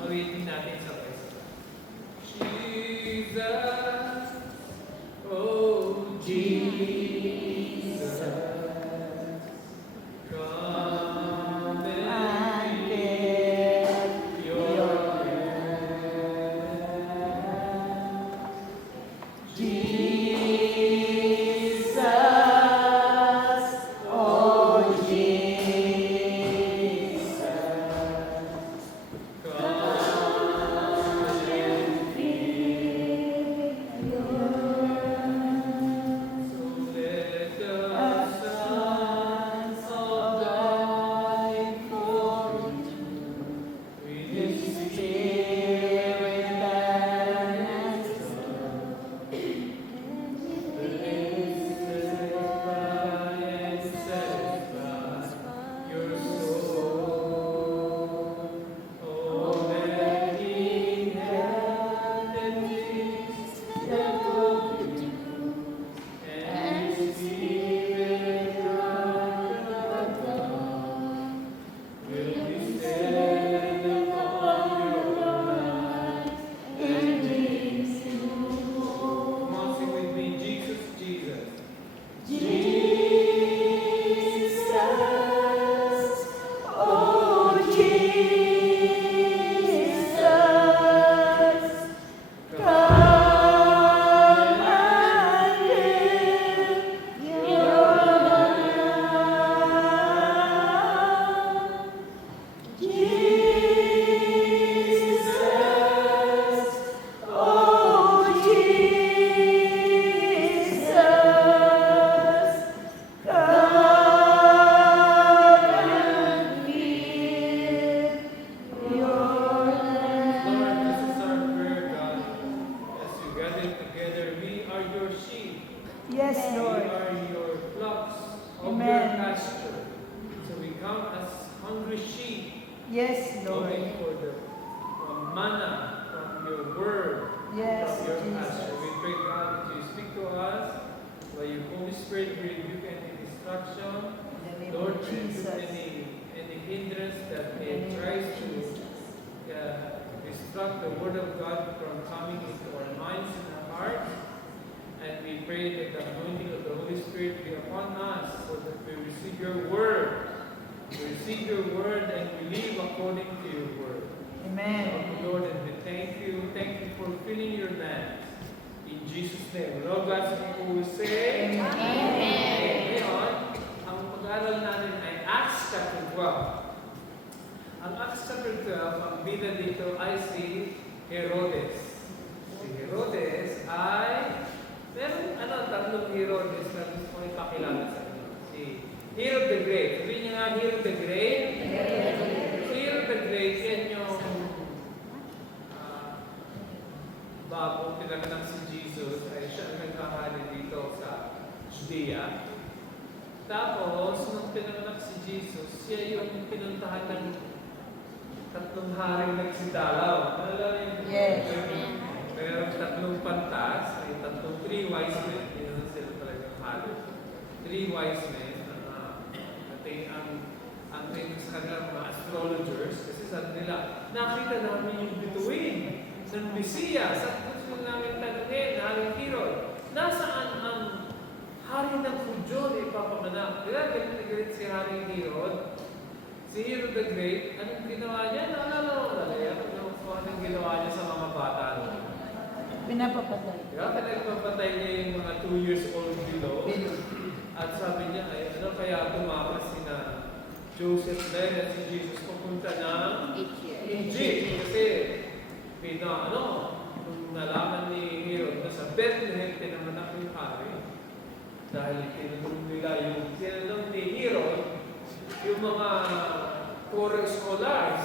Awitin natin sabay-sabay. Jesus, oh Jesus, come and give your breath. Jesus, oh Jesus, Yes, Lord. We are your flocks of Amen. your pasture. So we come as hungry sheep, Yes, Lord. looking for the manna from your word, Yes, from your Jesus. pasture. We pray, God, that you speak to us by your Holy Spirit, rebuke any distraction. In the name Lord, of rebuke Jesus. any hindrance that In the name tries of to Jesus. distract the word of God from coming into our minds and our hearts. And we pray that the anointing of the Holy Spirit be upon us so that we receive your word. We receive your word and we live according to your word. Amen. Lord, and we thank you. Thank you for filling your land. In Jesus' name. Lord, God's people will say, Amen. Ngayon, ang pag-aaral natin ay Acts chapter 12. Ang Acts chapter 12, ang bida dito ay si Herodes. Si Herodes ay, tatlong Herodes na gusto ko ipakilala sa inyo. Si Herod the Great. Sabihin niyo nga, Herod the Great. Si Herod the Great, yan yung bago pinanganak si Jesus, ay siya ang nagkahali dito sa Judea. Tapos, nung pinanganak si Jesus, siya yung pinuntahan ng tatlong haring nagsidalaw. Nalala yung Yes. Merong tatlong pantas, may tatlong three wise men. Hindi naman sila talagang hari. Three wise men. Ang tingin sa kanila mga astrologers, kasi sabi nila, nakita namin yung bituin ng Mesias. At gusto namin tanongin, Haring Herod, nasaan ang hari ng Hudyo na ipapamanap? Kaya galit na galit si Haring Herod. Si Herod the Great, anong ginawa niya? Naalala ko talaga. Anong ginawa niya sa mga bata noon? Pinapapatay. Kaya pinagpapatay niya yung mga 2 years old below. At sabi niya, ay ano kaya tumakas sina Joseph Ben at si Jesus pupunta ng Egypt. Kasi nung nalaman ni Herod na sa Bethlehem pinanganak yung hari, dahil tinutulong nila yung sinanong ni Herod, yung mga core scholars,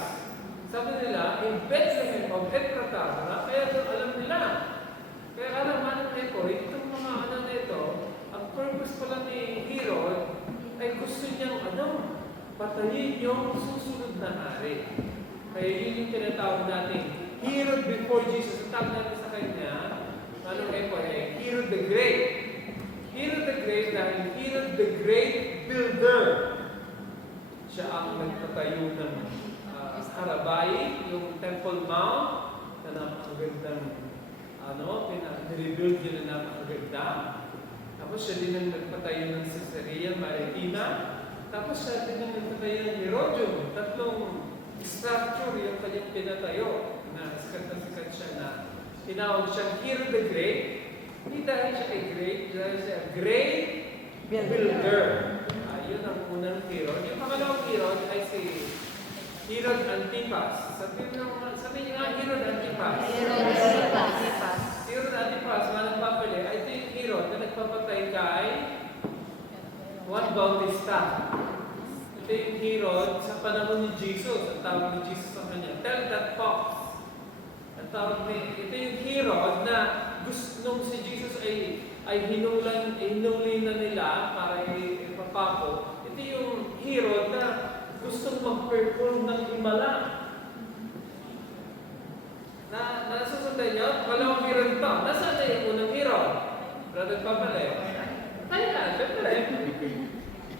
sabi nila, in Bethlehem of Ephrata, kaya doon alam nila. Kaya alam nito, itong mga nito, ang purpose pala ni Herod ay gusto niyang patayin yung susunod na hari. Kaya yun yung tinatawag natin, Herod before Jesus. Ang tawag natin sa kanya, Herod the Great. Herod the Great dahil Herod the Great Builder. Siya ang nagtatayo ng Harabay, yung Temple Mount, na napakagandang nirebuild yun na napakaganda. Tapos siya din ang nagpatayo ng Caesarea Maritima. Tapos siya din ang nagpatayo ng Herodium. Tatlong structure yung kanyang pinatayo na sikat na sikat siya na tinawag siyang Herod the Great. Hindi dahil siya ay great, dahil siya great builder. Yun ang unang Herod. Yung pangalawang Herod ay si Herod Antipas. Sabi niyo nga Herod Antipas. Herod Antipas, manang papali, ay ito yung Herod na nagpapatay kay Juan Bautista. Ito yung Herod sa panahon ni Jesus. Ang tawag ni Jesus sa kanya, tell that fox. Ang tawag ito yung Herod na nung si Jesus ay hinuli na nila para ipapako. Ito yung Herod na gustong mag-perform ng himala. Nasusundan nyo? Walang Herod ito. Nasaan na yung unang Herod? Brother Papale? Kaya, syempre.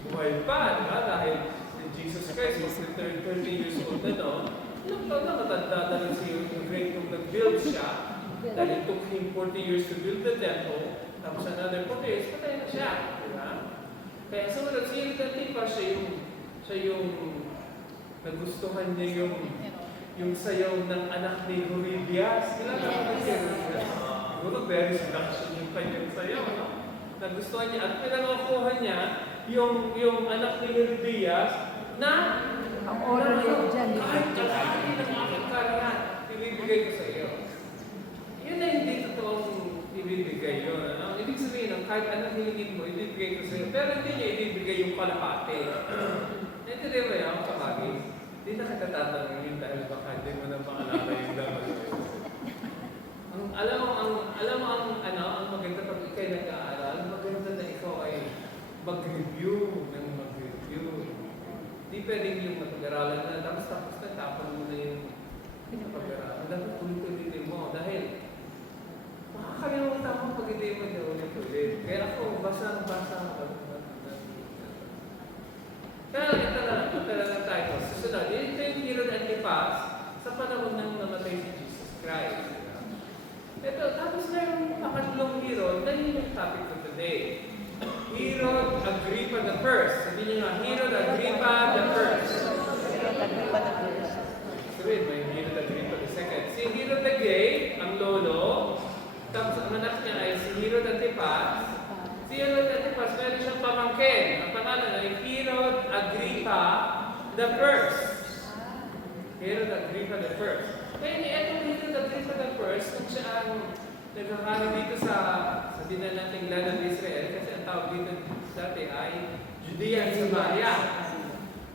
Buhay pa, diba? Dahil si Jesus Christ was 30 years old na no? Ilang taon na matanda na rin si Great kung nag-build siya. Dahil it took him 40 years to build the temple. Tapos another 40 years, patay na siya. Diba? Kaya sumunod, si Herod Antipas, siya yung nagustuhan niya yung sayaw ng anak ni Herodias. Kilala ko na si Herodias. Siguro very seduction yung kanyang sayaw, no? Nagustuhan niya. At pinangakuha niya yung anak ni Herodias na Ang oras yun dyan. kahit kalahati ng aking karihan, ibibigay ko sa iyo. Yun na hindi totoong ibibigay yun. Ano? Ibig sabihin, kahit anong hilingin mo, ibibigay ko sa iyo. Pero hindi niya ibibigay yung kalahati. Hindi ba yan, kapagin? Hindi na kita tatanungin dahil baka hindi mo na maalala yung dapat. Alam mo ang maganda pag ikay nag-aaral, maganda na ikaw ay mag-review. Hindi pwedeng yung mapag-aralan na, tapos na, tapon mo na yung pag-aralan. Dapat ulit-ulitin mo dahil makakalimutan mo pag hindi mo na ulit-ulit. Kaya ako, basa. Kaya ito na tayo. Susunod, ito yung Herod Antipas sa panahon ng namatay si Jesus Christ. Ito, tapos na yung pangatlong Herod, na yun yung topic for today. Herod Agrippa the First. Sabi niyo nga, Herod Agrippa the First. Sabihin mo yung Herod Agrippa the Second. Si Herod the Great, ang lolo, tapos ang anak niya ay si Herod Antipas. Si Herod Antipas, meron siyang pamangkin. Ang pangalan ay Herod Agrippa the First. Herod Agrippa the First. Kaya itong Herod Agrippa the First, kung siya ang nagkakari dito sa dinan nating land of Israel, kasi ang tawag dito dati ay Judea and Samaria.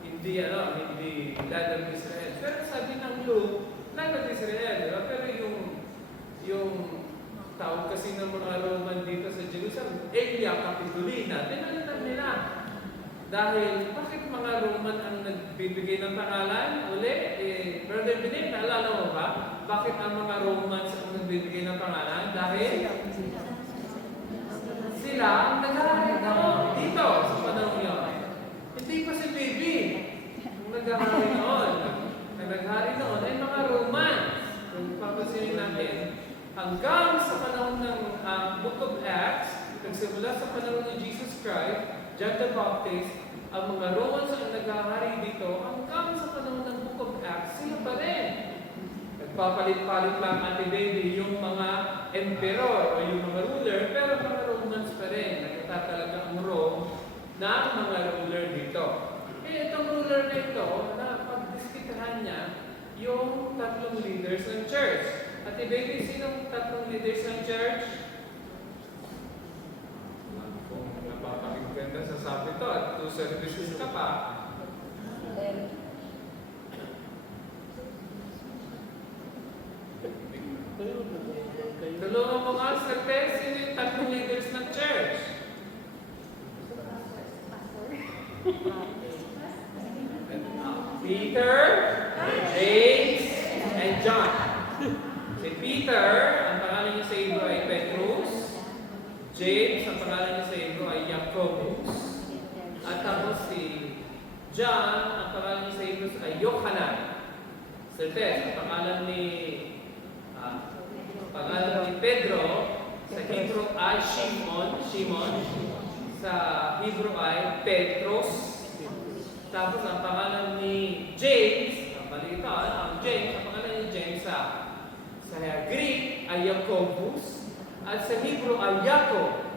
Hindi land of Israel. Pero sabi ng Luke, land of Israel. Diba? Pero yung tawag kasi ng mga Roman dito sa Jerusalem, Aelia Capitolina, tinalitan nila. Dahil, bakit mga Roman ang nagbibigay ng pangalan? Brother Benin, naalala mo ba? Bakit ang mga Romans ang nagbibigay ng pangalan? Dahil sila ang naghahari dito sa panahon yun. Hindi pa si Baby ang naghahari noon. Ang naghahari noon ay mga Romans. Kung papasinin natin, hanggang sa panahon ng Book of Acts, nagsimula sa panahon ni Jesus Christ, John the Baptist, ang mga Romans ang naghahari dito, hanggang sa panahon ng Book of Acts, sila pa rin. Nagpapalit-palit lang anti-baby yung mga emperor o yung mga ruler, pero mga Romans pa rin. Nagtatalaga ang Rome na mga ruler dito. Kaya itong ruler na ito, na pagdiskitahan niya yung tatlong leaders ng church. Ate-baby, sinong tatlong leaders ng church? Kung napapakinggan na sa sabi to at 2 services ka pa, tulungan mo nga sa test, sino yung tatlong leaders ng church? Peter, James, and John. Si Peter, ang pangalan niya sa Hebrew ay Petrus. James, ang pangalan niya sa Hebrew ay Jacobus. At tapos si John, ang pangalan niya sa Hebrew ay Yohanan. Certes, ang pangalan ni Pedro, sa Hebrew ay Shimon, sa Hebrew ay Petros. Tapos ang pangalan ni James, ang pangalan ni James sa Greek ay Jacobus, at sa Hebrew ay Jacob.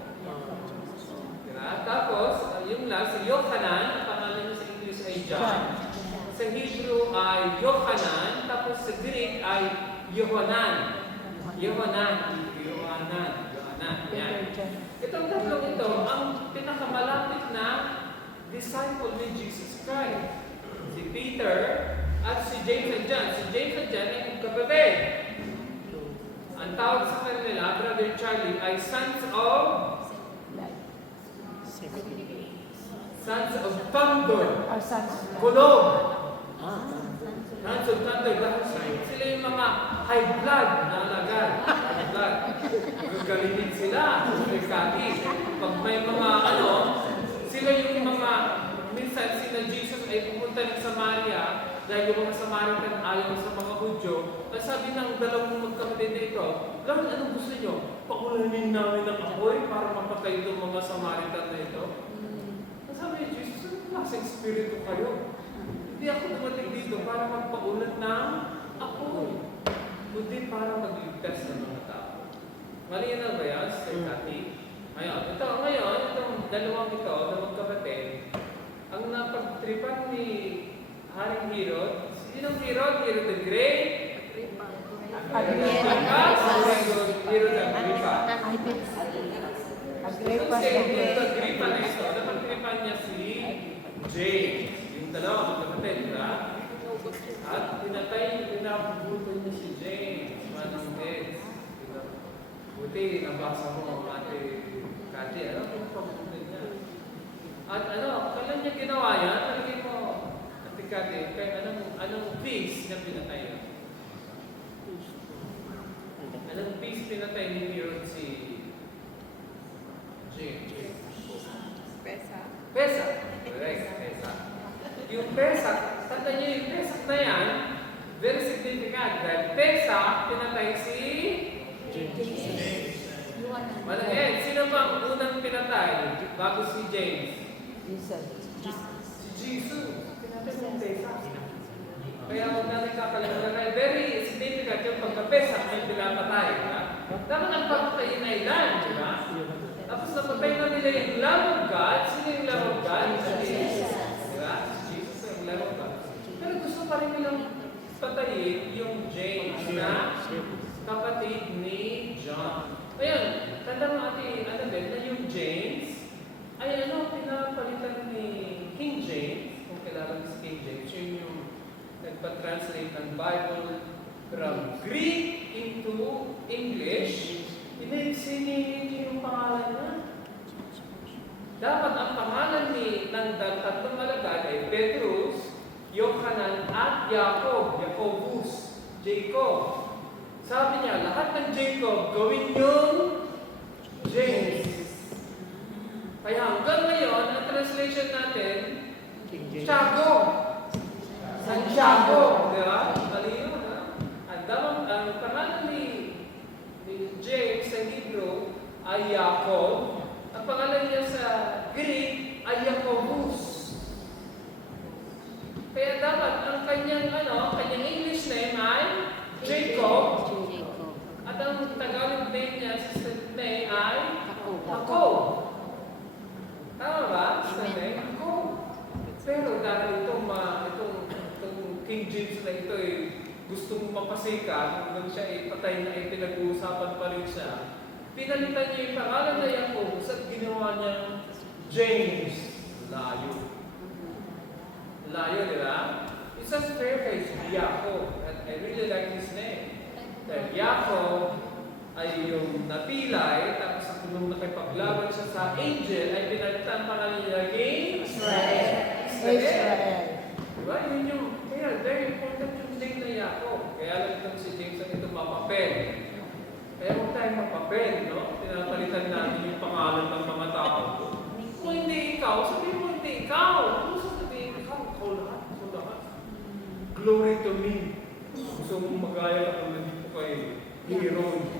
Diba? Tapos, yung last, si Yohanan, ang pangalan niya sa English ay John. Sa Hebrew ay Yohanan, tapos sa Greek ay Yohanan. Yan. Itong tatlong ito, ang pinakamalapit na disciple ni Jesus Christ. Si Peter at si James and John. Si James and John ay magkapatid. Ang tawag sa kanila, Brother Charlie, ay sons of thunder. Kulog. Sons of thunder. Dahil sila yung mga high blood na alagad. High blood. Gagalingin sila. Pag may mga sila yung mga, minsan sila Jesus ay pumunta ng Samaria dahil yung mga Samaritan ayaw sa mga Hudyo. Ang sabi ng dalawang magkapatid na ito, Lord, anong gusto nyo? Pakulanin namin ng apoy para mapatay itong mga Samaritan na ito? Ang sabi ni Jesus, anong klaseng espiritu kayo? Hindi ako dumating dito para magpaulan ng apoy, kundi para magligtas ng mga tao. Malinaw ba yan, Sir Cathy? Ngayon, itong dalawang ito na magkapatid, ang napagtripan ni Haring Herod, sinong Herod? Herod the Great? Herod Agrippa. Agrippa na ito, napagtripan niya si James. Yung dalawa magkapatid, diba? At pinabubuto niya si James, manang heads. Buti, nabasa mo, Ate Cathy, kung pabubuto niya? At kailan niya ginawa yan? Talagay mo, Ate Cathy, anong piece na pinatay niya? Anong piece pinatay ni Herod si James? Pesa. Correct, pesa. Yung pesa, tanda niyo yung pesa na yan, very significant. Dahil pesa, pinatay si James. Malagyan, sino ba ang unang pinatay bago si James? Si Jesus. Pinatay ng pesa. Kaya huwag natin kakalimutan. Very significant yung pagkapesa ng pinapatay. Dapat ang pagpatayin ay ilan, di ba? Tapos napatay na nila yung Lamb of God. Sino yung Lamb of God? Jesus. Diba? Jesus yung Lamb of God. Pero gusto pa rin nilang patayin yung James na kapatid ni John. Ngayon, tanda mo na yung James ay pinapalitan ni King James, kung kailangan si King James, yun yung nagpa-translate ng Bible from Greek into English. Siningin yung pangalan na. Dapat ang pangalan ng tatlong alagad ay Petrus, Yohanan at Jacobus. Jacob. Sabi niya, lahat ng Jacob, gawin yung James. Kaya hanggang ngayon, ang translation natin, Santiago. Di ba? Malino na. Ang pangalan ni James sa Hebrew ay Jacob. Ang pangalan niya sa Greek ay Jacobus. Kaya dapat ang kanyang English name ay Jacob. At ang Tagalog name niya sa name ay Jacob. Tama ba? Sa name Jacob. Pero dahil itong King James na ito gustong mapasikat, hanggang siya patay na pinag-uusapan pa rin siya, pinalitan niya yung pangalan na Jacobus at ginawa niya James. Layo, di ba? It's a staircase, Jacob. And I really like his name. Dahil Jacob ay yung napilay, tapos nung nakipaglaban siya sa angel, ay pinalitan pangalan niya naging Israel. Diba? Yun yung, kaya very important yung name na Jacob. Kaya lang itong si James ang ito mapapel. Kaya huwag tayong mapapel, no? Pinapalitan natin yung pangalan ng mga tao. Kung hindi ikaw, sabihin mo hindi ikaw. Kung sabihin ikaw lahat. Glory to me. gusto mong magaya ka naman dito kay Herod.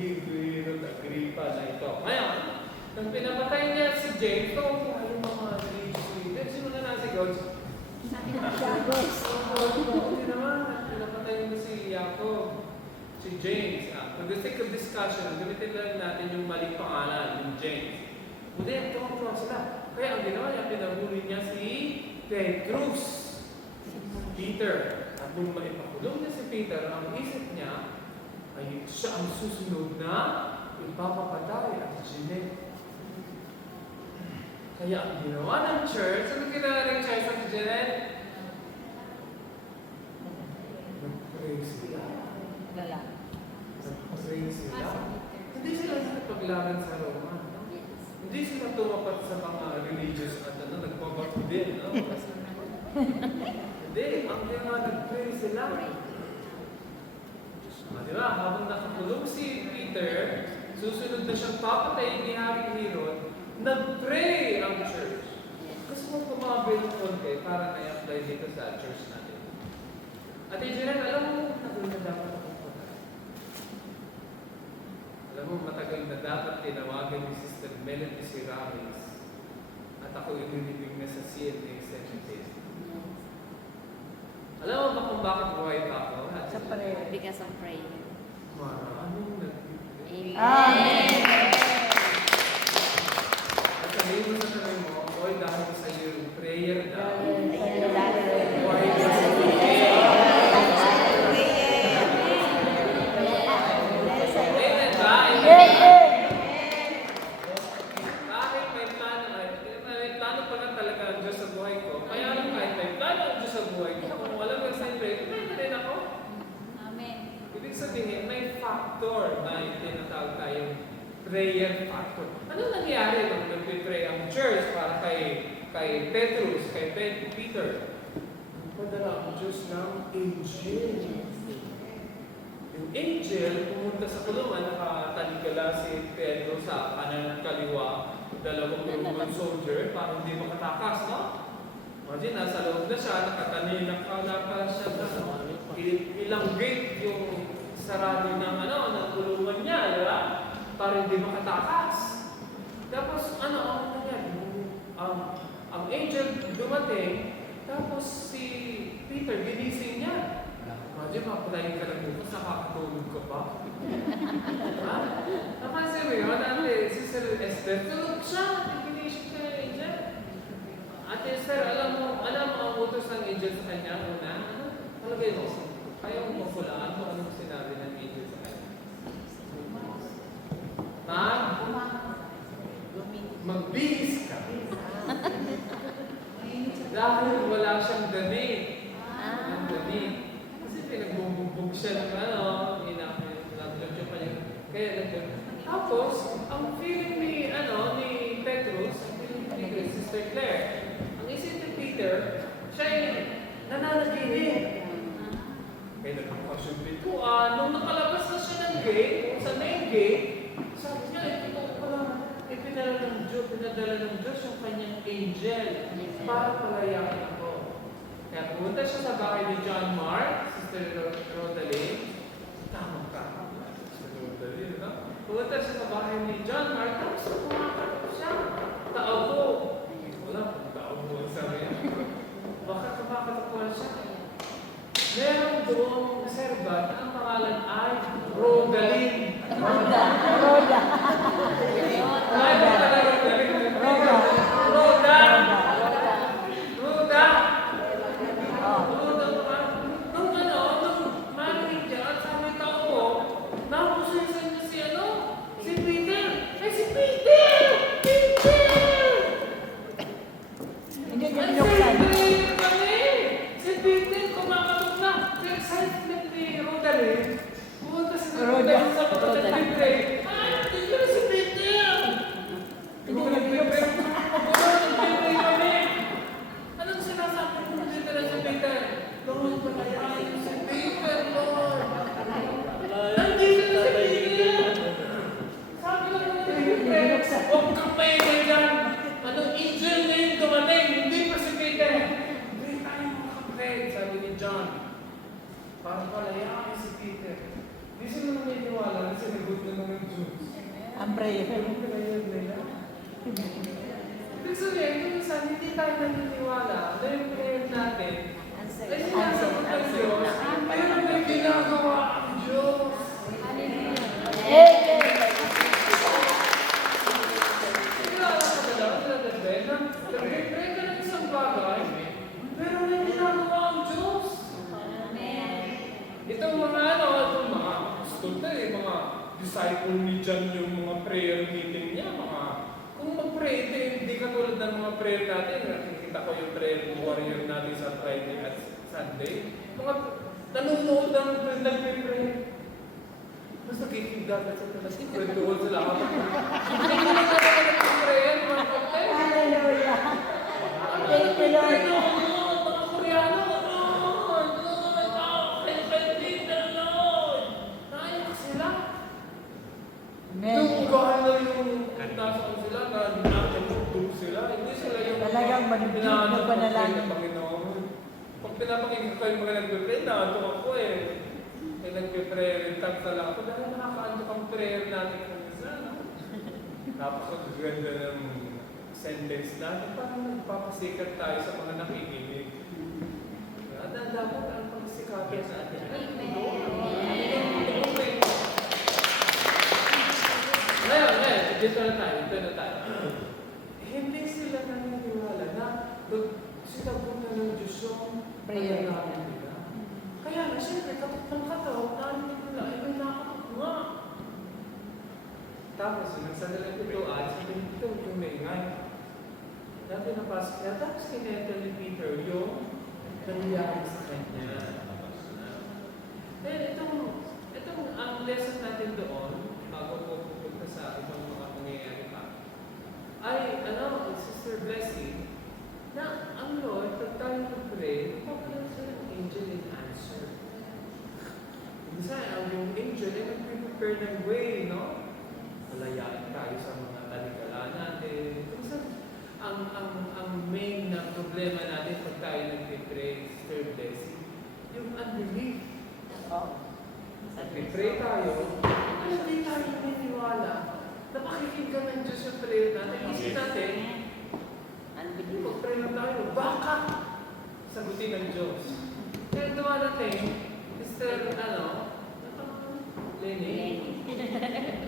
Herod Agrippa na ito. Kaya, nang pinamatay niya si James, ito yung mga religious leaders. Sino na nasigaw? Hindi naman. Pinamatay mo si Jacob, si James. For the sake of discussion, gamitin lang natin yung maling pangalan, yung James. Hindi, tuwa sila. Kaya ang ginawa niya, pinahuli niya si Petrus. Peter. At nung maipakulong niya si Peter, ang isip niya ay siya ang susunod na ipapapatay at Jeanette. Kaya ang ginawa ng church, ano ginawa ng church sa Jeanette? Nag-pray sila. Nag-pray sila. Hindi sila nakapaglaban sa Roma. Hindi sila tumapat sa mga religious at nagbabato din. No? Hindi, ang ginawa nag-pray sila. Diba? Habang nakakulong si Peter, susunod na siyang papatayin ni Haring Herod, nag-pray ang church. Gusto mo kumabil ng konti para na-apply dito sa church natin. At Jeanette, alam mo matagal na dapat akong patay. Alam mo matagal na dapat tinawagan ni Sister Melanie Siramis at ako inilibig na sa CNA 7 days. Alam mo ba kung bakit buhay pa ako? Sa prayer. Because of prayer. Maraming nagbibigay. Amen. At sabihin mo sa sabi mo, oy, dahil sa iyo yung prayer daw. Buhay ka sa Amen ba? Kahit may plano pa na talaga ang Diyos sa buhay ko. Kaya lang kahit may plano ang Diyos sa buhay ko, kung wala mo sa prayer, pwede rin ako. Amen. Ibig sabihin, may factor na yung tinatawag tayong prayer factor. Ano nangyari nung nag-pray ang church para kay Petrus, kay Peter? Padala ang Diyos ng angel. Yung angel, pumunta sa kulungan, nakataligala si Pedro sa kanan at kaliwa, dalawang Roman soldier, para hindi makatakas, no? Imagine, nasa loob na siya, nakataninang pa siya na ilang gate yung sarado ng kulungan niya, di ba? Para hindi makatakas. Tapos, ang nangyari? Ang angel dumating, tapos si Peter, ginising niya. Imagine, mapalayin ka lang dito, nakakatulog ka ba? Ha? Napansin mo yun, Sister Esther, tulog siya, ginising siya ng angel. Ate Esther, alam mo ang utos ng angel sa kanya, una? Palagay mo, ayaw mo mapulaan kung anong sinabi ng angel sa kanya. Magbihis ka. Dahil wala siyang damit. Ang damit. Kasi pinagbubugbog siya ng nag-lodyo pa niya. Kaya tapos, ang feeling ni Petrus, ang feeling ni Sister Claire, ang isip ni Peter, siya yung nananaginip. Kaya nagkakakas yung bituan. Nung nakalabas na siya ng gate, kung saan na yung gate, sabi niya, ito pala, pinadala ng Diyos yung kanyang angel para palayain ako. Kaya pumunta siya sa bahay ni John Mark, Sister Rodaline. Tama ka. Sister Rodaline, no? Pumunta siya sa bahay ni John Mark, tapos kumakatok siya. Taubo. Wala, taubo ang sabi niya. Baka kumakatok siya. Meron doong servant, ang pangalan ay Rodaline. Roda. Ay, ba pala Rodaline? Roda. Nung marinig dyan, sabi tao ko, napususan niya si Peter. Ay, si Peter! Hindi niya binuksan. Si Peter, kumakatok na. Sa excitement ni Rodaline, pumunta si Rodaline sa kapatid ni Peter. Ay, dito na si Peter! Hindi niya binuksan. Anong sinasabi mo dito na si Peter? Lord, palayain si Peter, Lord! Nandito na si Peter! Sabi lang mo ni Peter, huwag kang pwede dyan! Anong angel na yung dumating? Hindi pa si Peter! Hindi tayo makapagpred, sabi ni John. Parang palayakin si Peter. Di sila naniniwala na sinagot na ng Diyos. Ang prayer. Yung prayer nila. Ibig sabihin, kung minsan hindi tayo naniniwala na yung prayer natin ay sinasagot ng Diyos, pero may ginagawa ang Diyos. Amen. Kilala ka ba daw, Brother Ben, na nag-pray ka ng isang bagay, pero may ginagawa ang Diyos. Itong mga itong mga student, mga disciple ni John, yung mga prayer meeting niya, kung mag-pray, hindi katulad ng mga prayer natin, nakikita ko yung prayer warrior natin sa Friday at Sunday, mga nanonood ng nag-pray. Mas nakikigagat sa talas, kwentuhan sila kapag hindi ko na nag-prayer, mga kapatid. Hallelujah. Thank you, Lord. Mga Koreano, Amen. Tungguhan na yung nasa sila, na nakatutog sila. Hindi sila yung Talagang manipid na panalangin. ng Panginoon. Pag pinapakinggan ko yung mga nagpe-pray, naatok ako eh. May nagpe-prayer in tongues na lang ako. Dahil nakakaantok ang prayer natin kung isa, no? Napakaganda ng sentence natin. Parang nagpapasikat tayo sa mga nakikinig. At dapat ang pagsikapin sa atin. Ngayon, dito na tayo. Hindi sila naniniwala na sinagot na ng Diyos yung Prayer. natin nila. Kaya na, siyempre, kapag ng katawag, namin nila, ay may nakatok nga. Tapos, sa nalagituan, sabi nito, yung maingay. Dati napasok niya, tapos kineta ni Peter yung nangyari sa kanya. Then, itong ang lesson natin doon, bago po pupunta sa ibang mga pangyayari pa, ay, Sister Blessing, na ang Lord, pag tayo mag-pray, papala siya ng angel in answer. Minsan, yung angel ay nag-prepare ng way, no? Malayain tayo sa mga talikala natin. Minsan, ang main na problema natin pag tayo nag-pray, Sister Blessing, yung unbelief. Nag-pray tayo, hindi tayo naniniwala na makikinggan ng Diyos yung prayer natin. Isip natin, mag-pray lang tayo, baka sagutin ng Diyos. Kaya dumadating, Sister,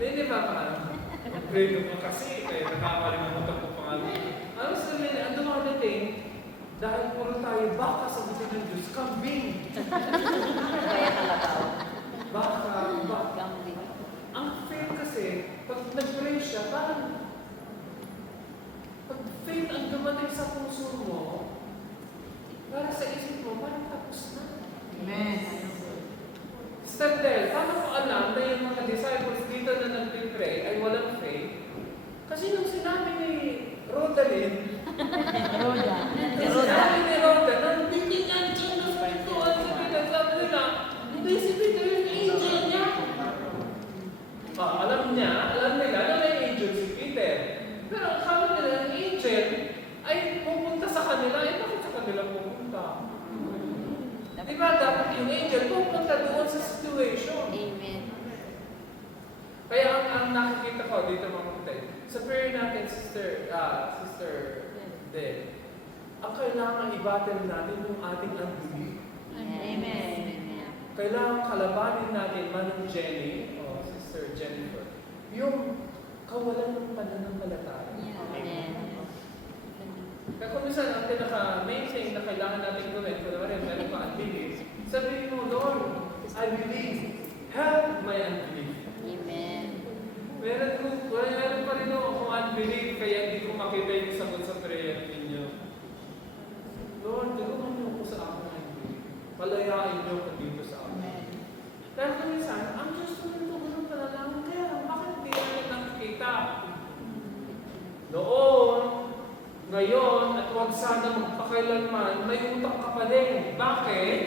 Lenny ba pa? Mag-pray mo kasi, kaya nakakalimutan ko pangalan. Sa Lenny, ang dumadating, dahil puro tayo, baka sagutin ng Diyos, kambing. Baka. Ang faith kasi, pag nag-pray siya, parang pag faith ang dumating sa puso mo, para sa isip mo, parang tapos na. Amen. Sister Del, paano ko alam na yung mga disciples dito na nag-pray ay walang faith? Kasi nung sinabi ni Rodalyn, Roda. sinabi ni Roda, nandito yan dyan na sa pintuan sa Peter, sabi nila, hindi si Peter yung angel niya. Alam nila na may angel si Peter. Pero ang sabi nila, ang angel ay pupunta sa kanila, bakit sa kanila pupunta? Diba dapat yung angel pupunta doon sa situation? Amen. Kaya ang nakikita ko dito mga kapatid, sa prayer natin, Sister Del, ang kailangan i-battle natin yung ating unbelief. Amen. Kailangan kalabanin natin, Manong Jenny, o Sister Jennifer, yung kawalan ng pananampalataya. Amen. Kaya kung minsan, ang pinaka-main thing na kailangan natin gawin, kung naman meron pa unbelief, sabihin mo, Lord, I believe, help my unbelief. Amen. Meron pa rin akong unbelief, kaya hindi ko makita yung sagot sa prayer ninyo. Lord, tulungan niyo ko sa aking unbelief. Palayain niyo ko dito sa akin. Dahil kung minsan, ang Diyos ko nito ng panalangin, kaya bakit hindi natin nakikita? Noon, ngayon, at huwag sana magpakailanman, may utang ka pa din. Bakit?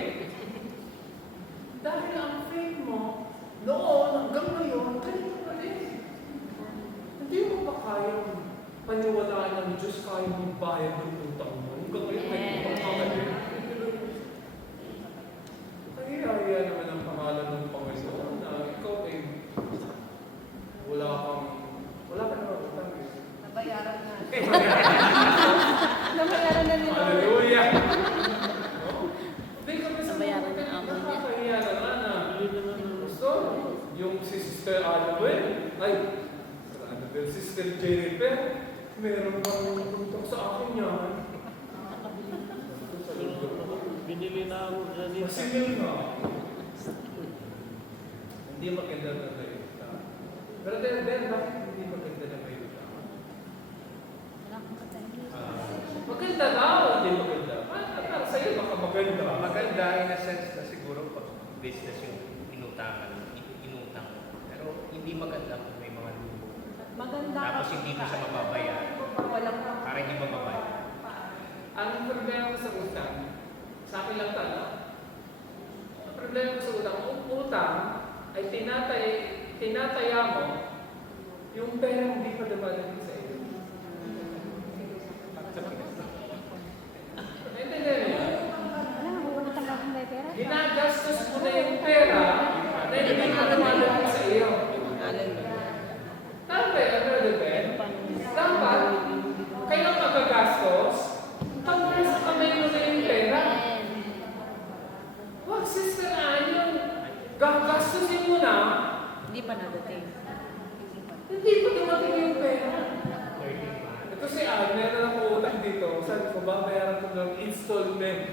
Dahil ang faith mo, noon hanggang ngayon, kanina pa rin. Hindi mo pa kayang paniwalaan ng Diyos, kaya mong bayad ng utang mo. Hanggang ngayon, may utang ka pa rin. Kaya yan Sister Jennifer, meron pang tutok sa akin yan. Binili na ako dyan dito. Masingil nga. Hindi maganda na kayo. Pero then, bakit hindi maganda na kayo? Maganda na o hindi maganda? Para sa'yo baka maganda. Maganda in a sense na siguro pag business yung inutang. Pero hindi maganda kung may mga lubo. Maganda. Tapos hindi mo siya mababayaran. Walang Para hindi mababayaran. Ang problema ko sa utang, sa akin lang tala, ang problema ko sa utang, ang utang ay tinataya mo yung pera hindi pa dumadating sa iyo. Naintindihan niyo? Ginagastos mo na yung pera na hindi pa dumadating sa iyo. Tama ba yun, Brother Ben? Dapat, kayo magagastos pag nasa kamay mo na yung pera. Wag, Sister Anyon, gagastusin mo na, Hindi pa nadating. hindi pa dumating yung pera. Ito si Ann, meron ako utang dito. Sabi ko, babayaran ko ng installment.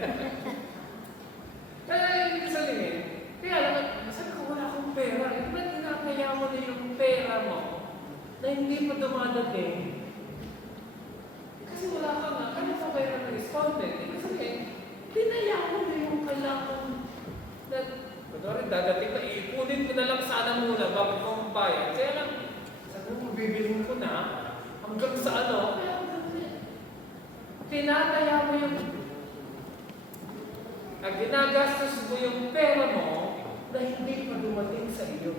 Kaya hindi sabihin, kaya naman, sabi ko, wala akong pera. Ba't kinakaya mo na yung pera mo na hindi pa dumadating? Kasi wala ka nga, kaya sa pera ng installment. Ibig sabihin, tinaya mo na yung kailangan na, kunwari, dadating na, ipunin ko na lang sana muna bago ko magbayad. Kaya lang, sana mabibilhin ko na hanggang sa ano, kaya tinataya mo yung, ginagastos mo yung pera mo na hindi pa dumating sa iyo.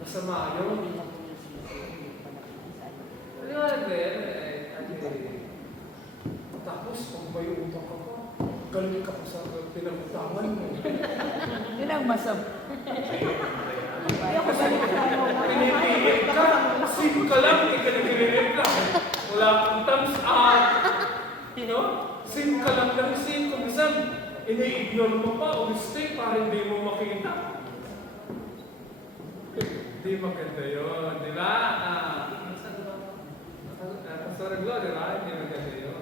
Masama yun. Ano tapos, kung may utang ka pa, galing ka pa sa pinagutangan mo. Yun ang masam. Hindi ako galing sa ano. Pinipilit ka, sim ka lang, hindi ka nag-reply. Wala kang thumbs up. You know? Sim ka lang ng sim. Kung minsan, ini-ignore mo pa o mistake para hindi mo makita. Hindi maganda yun, di ba? Pastor Glo, di ba? Hindi maganda yun.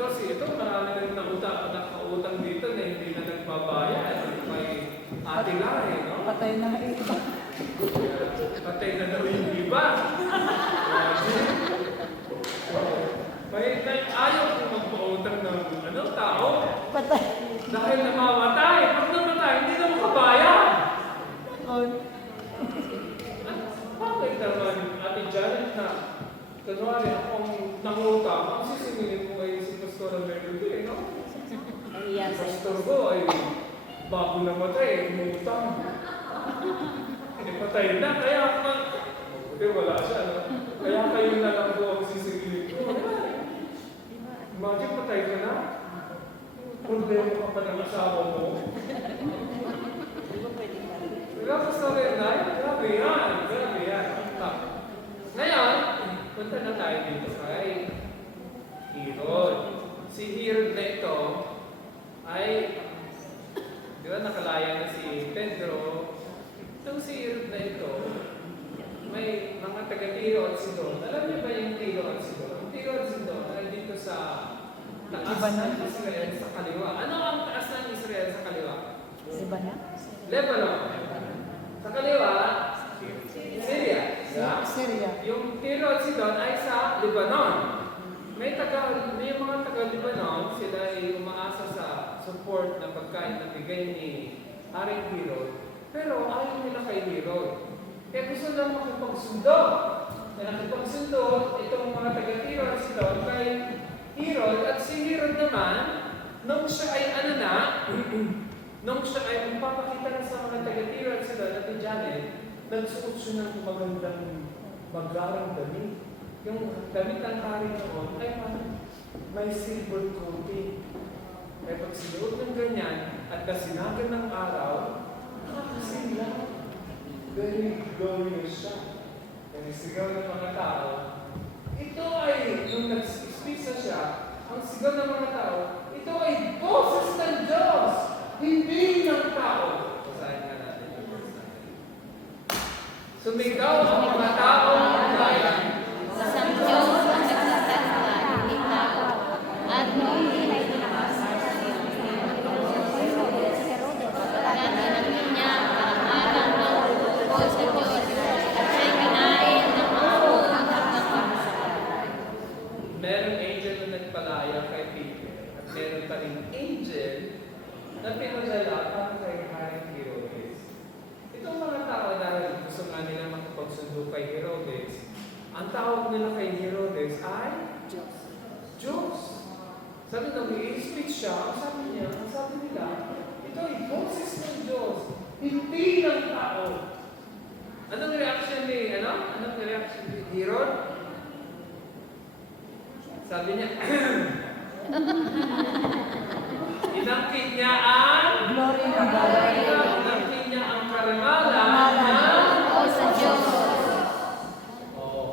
Ito, marami rin nakautang dito na hindi na nagbabayad. May atila no? Patay na yung iba. Patay na daw yung iba. May ayaw kong magpautang ng tao. Patay. Dahil namamatay. Pag namatay, hindi na makabayad. Oh. Bakit naman, Ate Janet, na kunwari akong nangutang, ang sisingilin mo kayo si Pastor Melody, no? Ayan Si Pastor ko ay bago namatay, umutang. Patay na, kaya wala siya, no? Kaya kayo na lang po ang sisingilin ko. Imagine, patay ka na. Problema ka pa ng asawa mo. Diba, Pastor Renay? Grabe yan. Ngayon, punta na tayo dito kay Herod. Si Herod na ito ay, di ba nakalaya na si Pedro. Itong si Herod na ito, may mga taga-Tiro at Sidon. Alam niyo ba yung Tiro at Sidon? Ang Tiro at Sidon ay dito sa taas ng Israel sa kaliwa. Ano ang taas ng Israel sa kaliwa? Iba na? Lebanon. Sa kaliwa, Syria. Syria. Yung Tiro at Sidon ay sa Lebanon. May mga taga-Lebanon, sila ay umaasa sa support na pagkain na bigay ni Haring Herod. Pero ayaw nila kay Herod. Kaya gusto lang makipagsundo. Kaya nakipagsundo itong mga taga-Tiro at Sidon kay Herod. At si Herod naman, nung siya ay nung siya ay magpapakita na sa mga taga-Tiro at Sidon at Janet, nagsuot siya ng magandang magarang damit. Yung damit ng hari noon ay may silver coating. Kaya pag sinuot ng ganyan at kasinagan ng araw, nakakasila. Very glorious siya. Kaya sigaw ng mga tao. Ito ay, nung nag-speak na siya, ang sigaw ng mga tao, ito ay boses ng Diyos, hindi ng tao. Basahin nga natin yung verse natin. Sumigaw ang mga tao ng angel na pinadala para kay Haring Herodes. Itong mga tao dahil gusto nga nila makapagsundo kay Herodes, ang tawag nila kay Herodes ay Diyos. Sabi nang i-speech siya, sabi nila, ito ay boses ng Diyos, hindi ng tao. Anong reaction ni Herod? Sabi niya, inangkin niya ang Glory ng God. inangkin niya ang karangalan ng sa Diyos.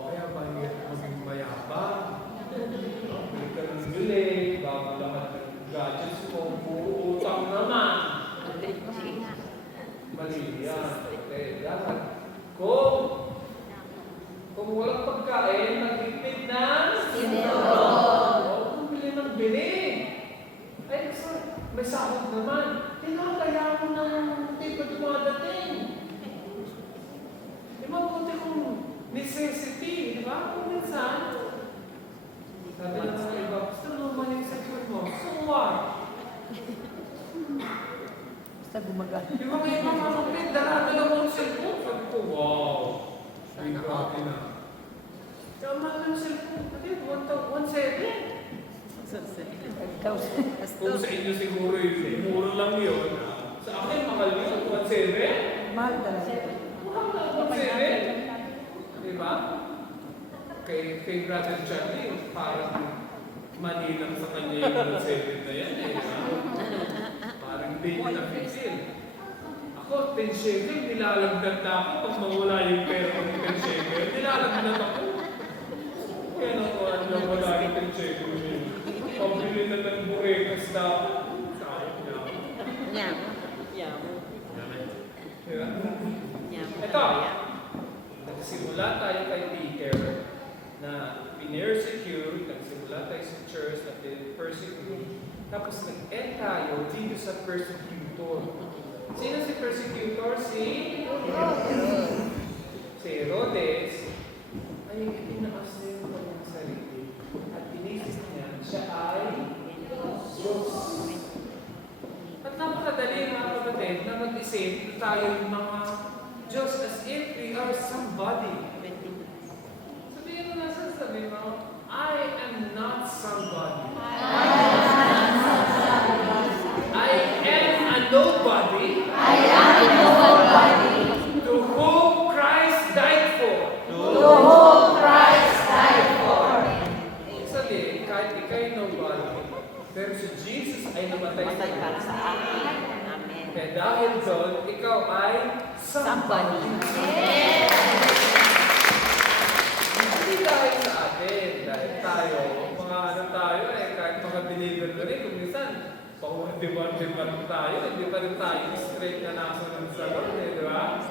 kaya ba maging mayabang? Bili ka ng bili, bago lahat ng gadgets mo, puro utang naman. Mali yan. Okay, dapat. Kung walang pagkain, magtipid ng bili ng bili. Ay, may sahod naman. Kaya mo ng hindi pa dumadating. Mabuti kung necessity, di ba? Kung minsan, sabi ng mga iba, gusto mo maling sa likod mo, so what? Basta gumagal. Yung mga ibang kapatid, dala-dala mo ang cellphone. Sabi ko, wow. Ay, grabe na. Kaya mahal ng cellphone. Pati, 1,700. Kung sa inyo siguro yun, mura lang yun. Sa akin, mahal yun. 1,700. Mahal talaga. Mahal na 1,700. Diba? Kay Brother Charlie, parang manilang sa kanya yung 1,700 na yan. Parang hindi na fixin. Ako, 10 shekel, nilalagdat na ako. Pag mawala yung pera ko ng 10 shekel, nilalagdat ako. Kaya nakuha na wala yung 10 shekel yun. Pabili na ng burekas na ako. Sayang na ako. Diba? Ito, nagsimula tayo kay Peter na pinersecute, nagsimula tayo sa church na persecute, tapos nag-end tayo dito sa persecutor. Sino si persecutor? Si Herodes ay itinaas niya yung kanyang sarili at inisip niya siya ay Diyos. At napakadali mga kapatid na mag-isip na tayo yung mga Diyos as if we are somebody. Sabihin mo na sabi mo, I am not somebody. I am a nobody. To whom Christ died for. Sabi, kahit ikay nobody, pero si Jesus ay namatay Para sa sa akin. Amen. kaya dahil doon, ikaw ay somebody. Hindi dahil sa atin, dahil tayo, mga tayo, kahit mga believer na rin, kung minsan, pakuha-diwan-diwan tayo, hindi pa rin tayo straight na nasa ng salon, di ba?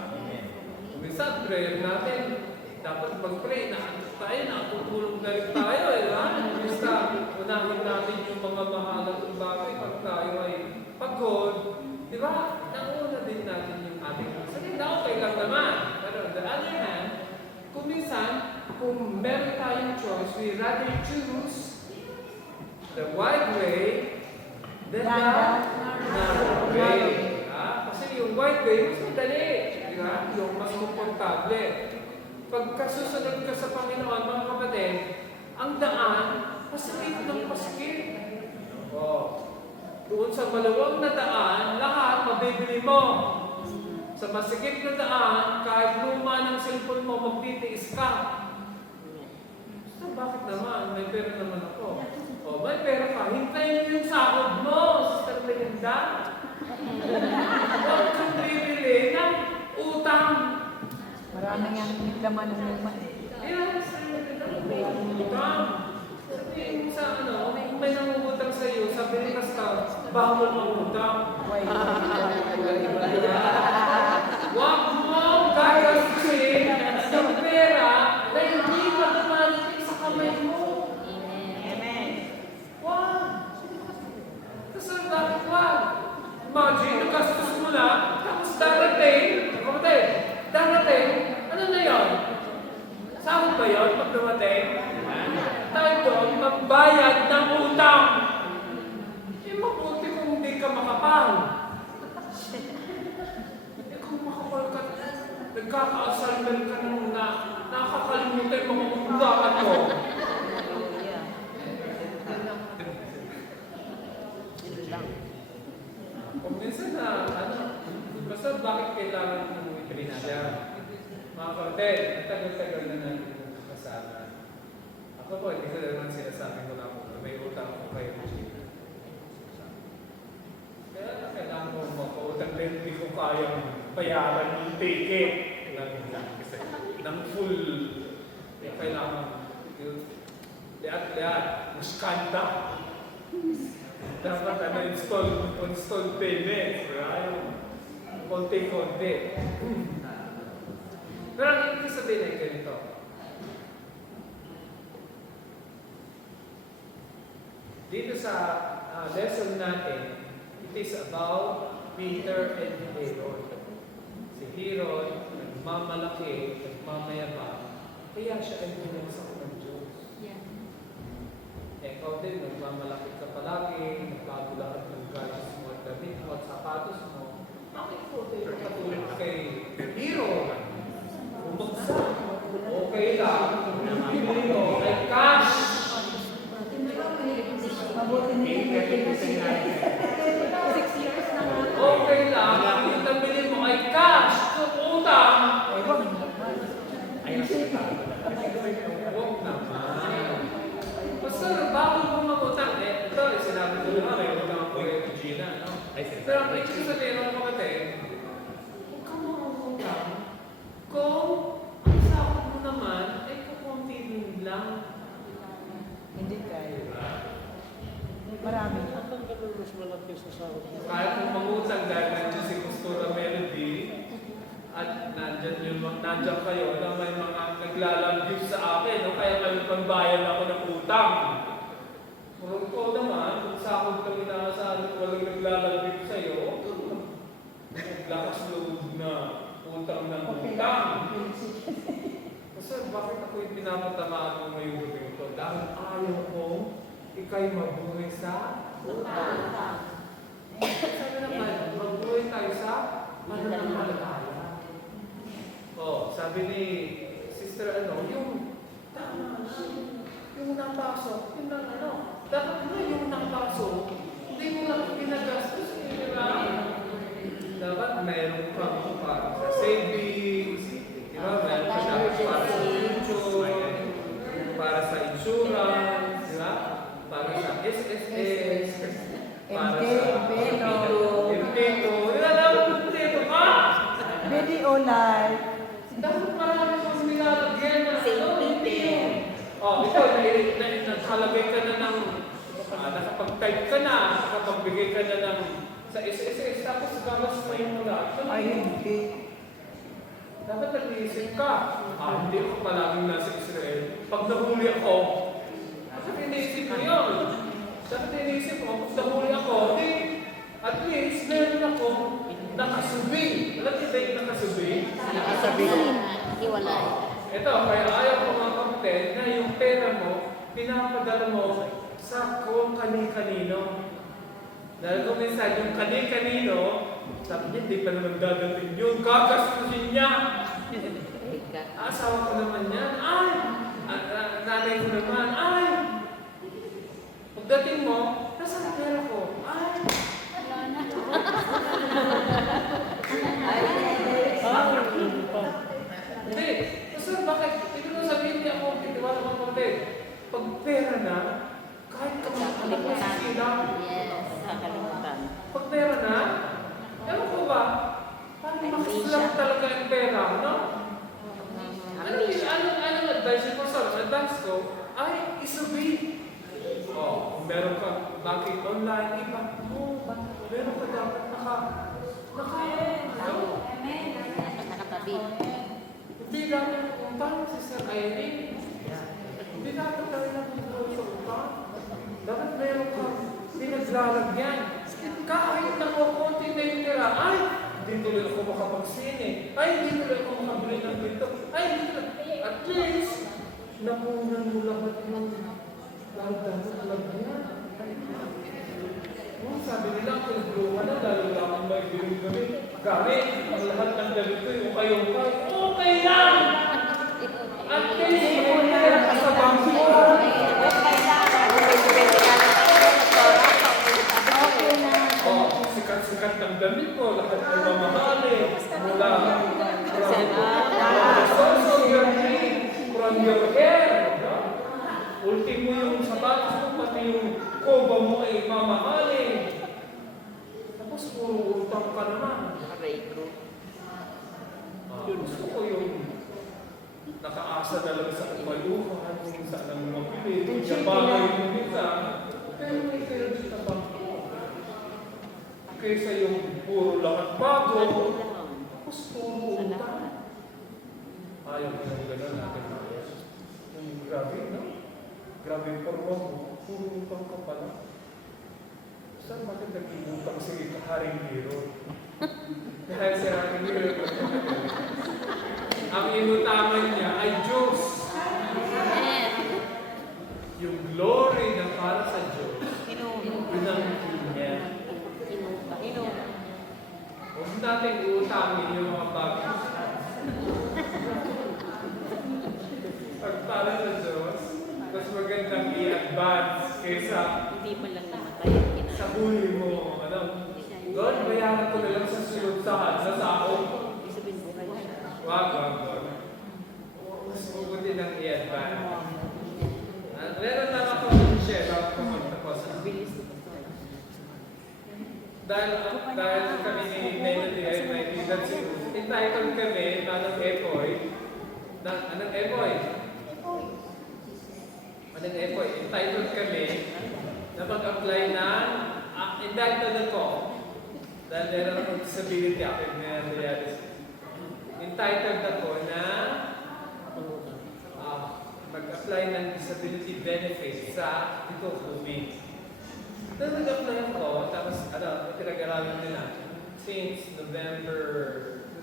Kung minsan, prayer natin, dapat mag-pray, nakatutulog na rin tayo, di ba? Basta, unahin natin yung mga mahalagang bagay pag tayo ay pagod, di ba? Nauna din natin yung ating sabi na okay lang naman. Pero on the other hand, kung minsan, kung meron tayong choice, we rather choose the wide way than the narrow way. Kasi yung wide way, mas madali. Di ba? Yung mas komportable. Pagka susunod ka sa Panginoon, mga kapatid, ang daan, pasikip ng pasikip. Doon sa maluwag na daan, lahat mabibili mo. Sa masikip na daan, kahit luma ng cellphone mo, magtitiis ka. So, bakit naman? May pera naman ako. May pera ka. Hintayin mo yung sahod mo, Sister Melinda. Huwag kang bibili ng utang. Marami nga laman ng luman. Yes, utang. Sabihin mo sa kung may nangungutang sa iyo, sabi ni Pastor, bawal ang utang. Huwag mo gagastusin sa pera na hindi pa dumarating sa kamay mo. Amen. Wag! Kasi bakit wag? Imagine, nagastos mo na, tapos darating, ano na yun? Sahod ba yun pag dumating? Tayo doon, magbayad ng utang. Yung mag nagkaka-assignment ka na muna, nakakalimutan yung mga undangan mo. Hallelujah. Yun lang. Kung minsan na, basta bakit kailangan mong i-preach siya? Mga kapatid, ang tagal-tagal na natin kasama. Ako po, hindi ko naman sinasabi ko na ako, may utang ko kayo ng Jesus. Kaya kailangan ko makautang din, hindi ko kayang bayaran yung ticket ng full. Kaya kailangan yung liat-liat, muskanta. Dapat install payments, right? Konti-konti. Pero ang ibig sabihin ay ganito. Dito sa lesson natin, it is about Peter and Herod. Si Herod, nagmamalaki, nagmamayabang, kaya siya ay binagsak ng Diyos. Ikaw din, nagmamalaki ka palagi, nagbabulaan ng gadgets mo at damit mo at sapatos mo. Bakit po tayo katulad kay Herod? Bumagsak. Okay lang. Bibili mo ay cash. Mabuti nila. 6 years na nga. Okay lang. Yung nabili mo ay cash. So, utang. Ay, wag naman. Huwag naman. Basta, bago mo mag-utang, ito, sinabi ko naman, may utang ako kay Gina, no? Pero ang ibig sabihin ng kapatid, huwag ka mag-utang. Kung ang sakot mo naman, ay kukunti din lang. Hindi kaya. Marami. Ang ganun mas malaki sa sahod mo. Kaya kung mangutang dahil nandiyan si Pastora Melody, at nandiyan kayo na may mga naglalanggip sa akin, no? Kaya kayo pambayan ako ng utang. Kung ikaw naman, kung sakot kang inaasahan at walang naglalanggip sa'yo, naglakas loob na utang ng utang. Kasi bakit ako yung pinapatamaan mo ngayong gabi ito? Dahil ayaw kong ikay mabuhay sa utang. Sabi naman, mabuhay tayo sa mananampalataya. Sabi ni Sister yung napasok, yung dapat mo yung napasok, hindi mo lang pinagastos, di ba? Dapat meron kang para sa savings, di ba? Meron ka dapat para sa pension, para sa insurance, di ba? Para sa SSS, para sa Impito. Dapat Impito ka! Video live. Dapat marami kang nilalagyan na ito, nakalagay ka na ng, nakapag-type ka na, nakapagbigay ka na ng, sa SSS, tapos gamas mo yung mga. Ay, hindi. Dapat nag-iisip ka. Hindi ako palaging nasa Israel. Pag nahuli ako, dapat iniisip ko yun. Dapat iniisip ko, pag nahuli ako, at least meron ako nakasubi. Alam niyo ba yung nakasubi? Hiwalay. Ito, kaya ayaw ko mga kapatid na yung pera mo, pinapadala mo sa kung kani-kanino. Dahil kung minsan yung kani-kanino, sabi niya, hindi pa naman gagaling yun. Gagastusin niya. Asawa ko naman yan. Ay! Nanay ko naman. Ay! Pagdating mo, nasa na pera ko? Ay! Hindi. Kasi bakit? Hindi ko sabihin niya ako, titiwala ko kapatid. Pag pera na, kahit kapag sa sila, Nakakalimutan. pag pera na, ewan ko ba, parang makaslap talaga yung pera, no? Anong advice ko sa advice ko? Ay, isubi. Kung meron kang banking online, iba. Meron ka dapat Nakatabi. Hindi dapat utang si Sir Irene. Hindi dapat tayo nagtutuloy sa utang. Dapat meron kang pinaglalagyan. Kahit nakukunti na yung tira, ay, hindi tuloy ako makapagsini. Ay, hindi tuloy ako makabili ng pinto. Ay, hindi tuloy. At least, napunan mo lahat ng dapat lagyan. Sabi nila, pinagluhan na, lalo lang ang may bibili kami. Gamit, ang lahat ng damit ko, yung ukay-ukay. Okay lang! At least, may pera ka sa bangko. Oh, sikat-sikat ng damit ko, lahat ay mamahalin. Mula from your hair. No? Ultimo yung sapatos mo, pati yung koba mo ay mamahalin. Tapos puro utang ka naman. Aray ko. Gusto ko yung nakaasa na lang sa umaluhan, kung saan ang mapili, kung siya bagay yung isa. Pero may pera sa bangko. Kaysa yung puro lahat bago, tapos puro utang. Ayaw ko yung gano'n natin. Yung grabe, no? Grabe yung forma mo. Puro utang ka pala. Saan bakit nag-iutang si Haring Hero? Dahil si Haring Hero, ang inutangan niya ay Diyos. Yung glory na para sa Diyos, pinangkin niya. Huwag natin uutangin yung mga bagay. Pag para sa Diyos, mas magandang i-advance kaysa Hindi mo lang namatay ang ginagawa. sa huli mo. Ano? Lord, bayaran ko na lang sa sunod sa sahod. Ibig sabihin buhay siya. Wag. Mas mabuti ng i-advance. Meron lang ako share bago pumunta ko sa Bilis na ito. dahil kami ni Melody ay may bigat siguro. Entitled kami, Manang Epoy. Anong Epoy? Manang Epoy. Entitled kami na mag-apply ng entitled ako. Dahil meron akong disability ako yung reality. Entitled ako na mag-apply ng disability benefits sa dito COVID. Nung nag-apply ako, tapos pinag-aralan nila since November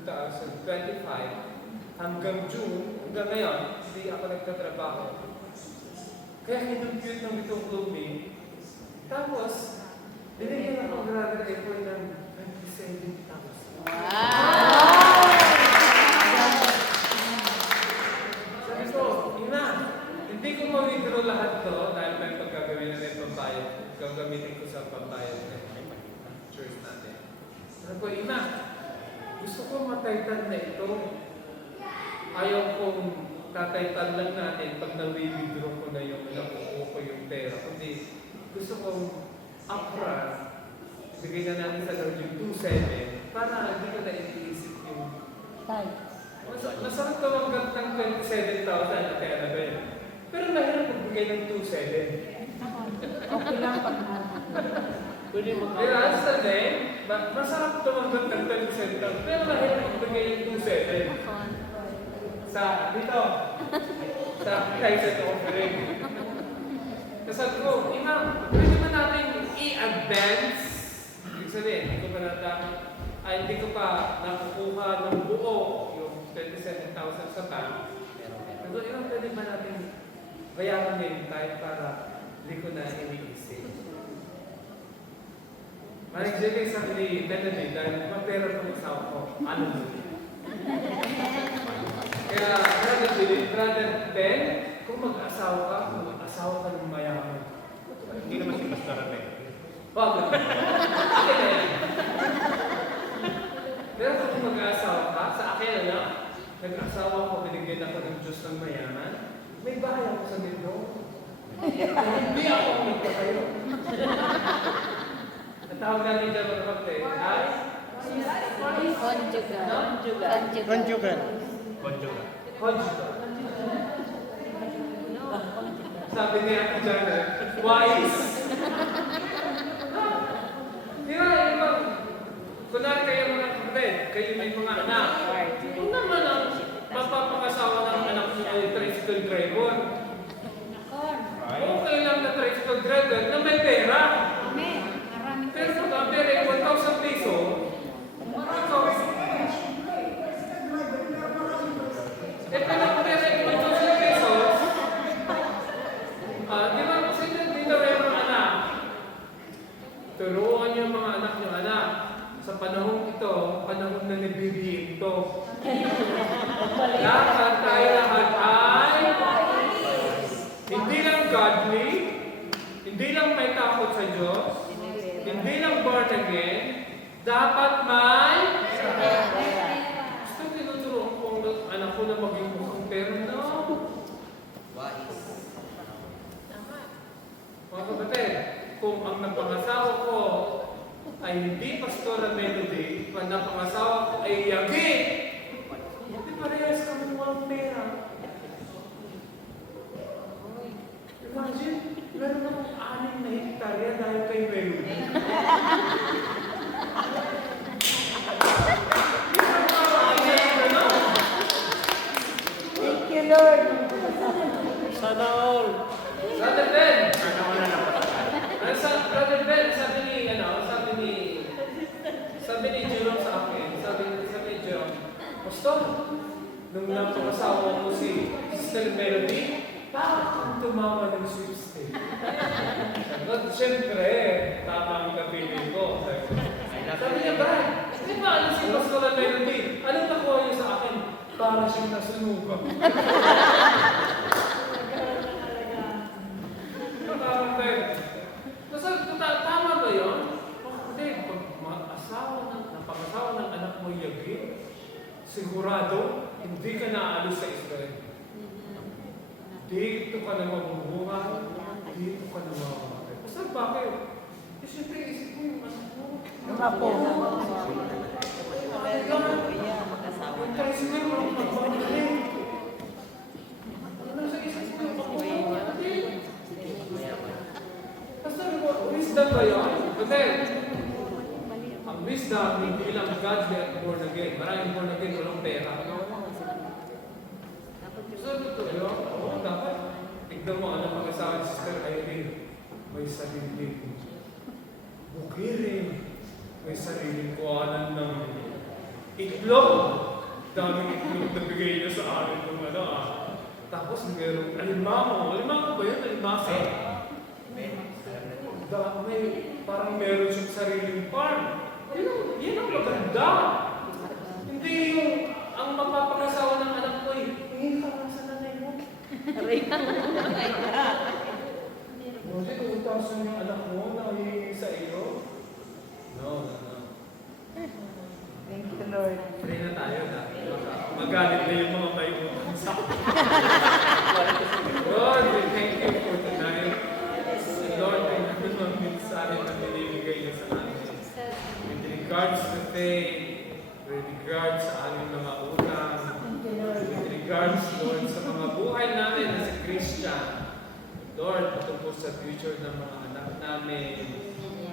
2025 hanggang June, hanggang ngayon, hindi ako nagtatrabaho. Kaya kinumpute ng itong blooming. Tapos, binigyan ako brother April ng 27,000. Sabi ko, ina, hindi ko ma-withdraw lahat to dahil may pagkagawin na may pambayad. Gagamitin ko sa pambayad ng church natin. Sabi ko, ina, gusto ko mataytan na ito. Ayaw kong tataytan lang natin pag na-withdraw ko na yung nakukuha ko yung pera. Kundi gusto kong upfront, bigay na natin sa Lord yung 2.7 para hindi ko na iniisip yung masarap tumanggap ng 27,000 at Annabelle. Pero mahirap magbigay ng 2.7. Okay lang pag Pwede mo Pero sa day, masarap tumanggap ng 27,000 pero mahirap magbigay ng 2.7. Dito, sa Kaiser offering. Kasi ko, pwede ba natin i-advance? Ibig sabihin, hindi ko pa nakukuha ng buo yung 27,000 sa bank. Pero pwede ba natin bayaran din tayo para hindi ko na iniisip? Managing sa ni Melody dahil mapera ng asawa ko. Ano mo? Kaya, brother Ben, kung mag-asawa ka ng mayaman. Hindi naman si Pastor Abel. Bakit? Pero kung mag-asawa ka, sa akin, nag-asawa ko, binigyan ako ng Diyos ng mayaman, may bahay ako sa Mindoro. Hindi ako ang nagpatayo. Ang tawag natin dyan mga kapte, ay? Conjugal. Conjugal. Sabi niya ako dyan, wise. Di ba, kunwari kayo mga kapatid, kayo may mga anak. Kung naman ang mapapakasawa ng anak niyo ay tricycle driver. Okay lang na tricycle driver na may pera. Pero kung ang pera ay 1,000 peso, kung pera ay 1,000 pesos, di ba kasi dito may mga anak. Turuan niyo mga anak niyo, anak. sa panahon ito, panahon na nagbibigay ito. Lahat tayo lahat ay hindi lang godly, hindi lang may takot sa Diyos, hindi lang born again, dapat may gusto tinuturuan ko ang anak ko na maging mukhang pero no. Mga kapatid, kung ang napangasawa ko ay hindi Pastora Melody, kung ang napangasawa ko ay Yagi, hindi parehas kami walang pera. Imagine, meron akong 6 na hektarya dahil kay Melody. Thank you, Lord. Sana all. Brother Ben, Sana ko na Brother Ben, sabi ni Jerome sa akin, sabi ni Jerome, Pastor, nung napangasawa ko si Sister Melody, bakit kang tumawa ng sweepstake? At syempre, tama ang kapiling ko. Sabi niya, Brad, di ba ano si Pastor Melody? Anong nakuha niyo sa akin? Para siyang nasunugan. Tama ba yun? Hindi, pag napangasawa ng anak mo Yagi, sigurado, hindi ka naaalis sa Israel. Dito ka na mabubuhay, dito ka na mamamatay. Basta bakit? Eh, siyempre, isip mo yung anak mo. Yung apo. Kaya siguro mga magmamahal. Ano sa isip mo yung apo mo? Basta wisdom ba yun? Kasi, ang wisdom, hindi lang godly at born again. Maraming born again, walang pera. So, totoo yun? Oo, dapat. Tignan mo, ano mga sa akin, Sister Irene, may sariling bukirin, may sariling kuhanan ng itlog. Daming itlog na bigay niya sa akin ng Tapos mayroong alimango. Alimango ba yun? Alimasa? May, parang meron siyang sariling farm. Yan ang maganda. Hindi yung ang mapapakasawa ng anak ko hindi ka nga sa nanay mo. Hindi, 2,000 yung anak mo na hihingi sa iyo. No. Thank you, Lord. Pray na tayo na. Magalit na yung mga may utang sa akin. Lord, we thank you for tonight. Lord, thank you for the mensahe na binibigay niyo sa amin. With regards to faith, with regards sa aming mga utang, with regards, Lord, sa mga buhay namin as a Christian, Lord, patungkol sa future ng mga anak namin,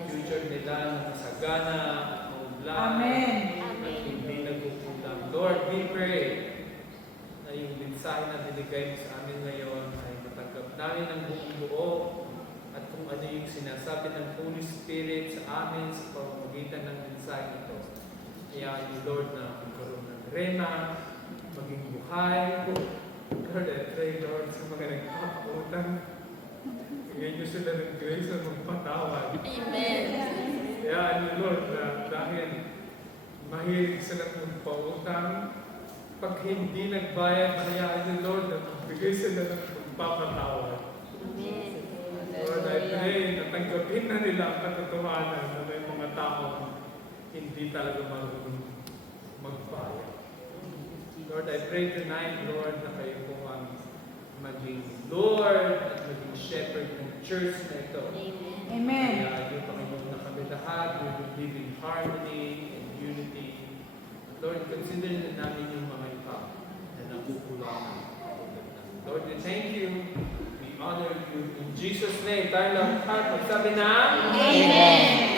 future nila na masagana at maubla, Amen. at hindi nagkukulang. Lord, we pray na yung mensahe na binigay mo sa amin ngayon ay matanggap namin ng buong buo at kung ano yung sinasabi ng Holy Spirit sa amin sa pamamagitan ng mensahe ito. Kaya yung Lord na magkaroon ng rema, maging buhay. Lord, I pray, Lord, sa mga nagpapautang, bigyan niyo sila ng grace na magpatawad. Amen. Kaya Lord, na dahil mahilig silang magpautang, pag hindi nagbayad, hayaan niyo, Lord, na magbigay sila ng magpapatawad. Amen. Lord, I pray na tanggapin na nila ang katotohanan na may mga tao hindi talaga marunong magbayad. Lord, I pray tonight, Lord, na kayo po ang maging Lord at maging shepherd ng church na ito. Amen. Kaya yung Panginoon na kami lahat, we will live in harmony and unity. Lord, consider na namin yung mga iba na nakukulangan. Lord, we thank you. We honor you. In Jesus' name, tayo lang lahat. Magsabi na, Amen.